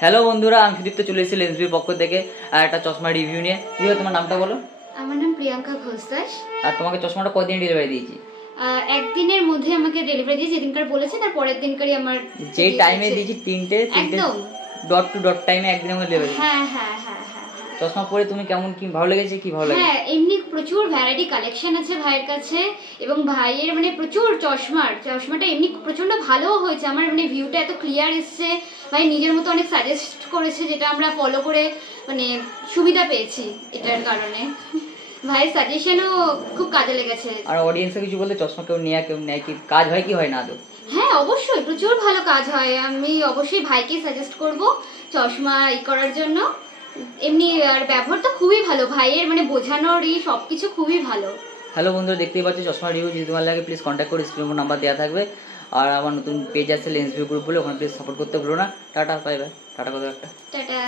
Hello বন্ধুরা, আমি সুদীপ্ত চলে এসেছি লেন্সবির পক্ষ থেকে আর একটা চশমা রিভিউ নিয়ে। দিদি তোমার নামটা বলো। আমার নাম প্রিয়াঙ্কা ঘোষ দাস। আর তোমাকে চশমাটা কতদিন ডেলিভারি দিয়েছি? একদিনের মধ্যে আমাকে ডেলিভারি দিয়ে যেদিনকার বলেছে তার পরের দিনকারই আমার যে টাইমে দিয়েছি তিনটে একদম ডট টু ডট টাইমে একদিনের মধ্যে ডেলিভারি। হ্যাঁ হ্যাঁ হ্যাঁ হ্যাঁ। চশমা পরে তুমি কেমন, কি ভালো লেগেছে, কি ভালো লাগে? হ্যাঁ, এমনি প্রচুর ভ্যারাইটি কালেকশন আছে ভাইয়ের কাছে এবং ভাইয়ের মানে প্রচুর চশমাটা এমনি প্রচন্ড ভালো হয়েছে। আমার মানে ভিউটা এত ক্লিয়ার এসছে, ভাই নিজের মতো অনেক সাজেস্ট করেছে যেটা আমরা ফলো করে মানে সুবিধা পেয়েছি এটার কারণে। ভাইয়ের সাজেশনও খুব কাজে লেগেছে। আর অডিয়েন্সে কিছু বলতে, চশমা কেউ নেয় কি কাজ হয় কি হয় না আদৌ? হ্যাঁ অবশ্যই প্রচুর ভালো কাজ হয়। আমি অবশ্যই ভাইকে সাজেস্ট করব চশমা করার জন্য। এমনি আর ব্যবহার তো খুবই ভালো ভাইয়ের, মানে বোঝানোর সবকিছু খুবই ভালো। হ্যালো বন্ধুরা, দেখতেই পাচ্ছ চশমা রিভিউ। যদি তোমার লাগে প্লিজ কন্ট্যাক্ট করে স্ক্রিনে নাম্বার দেওয়া থাকবে। আর আমার নতুন পেজ আছে লেন্সভিউ গ্রুপ বলে, ওখানে প্লিজ সাপোর্ট করতে ভুলো না। Tata, bye bye. টাটা, কথা একটা টাটা।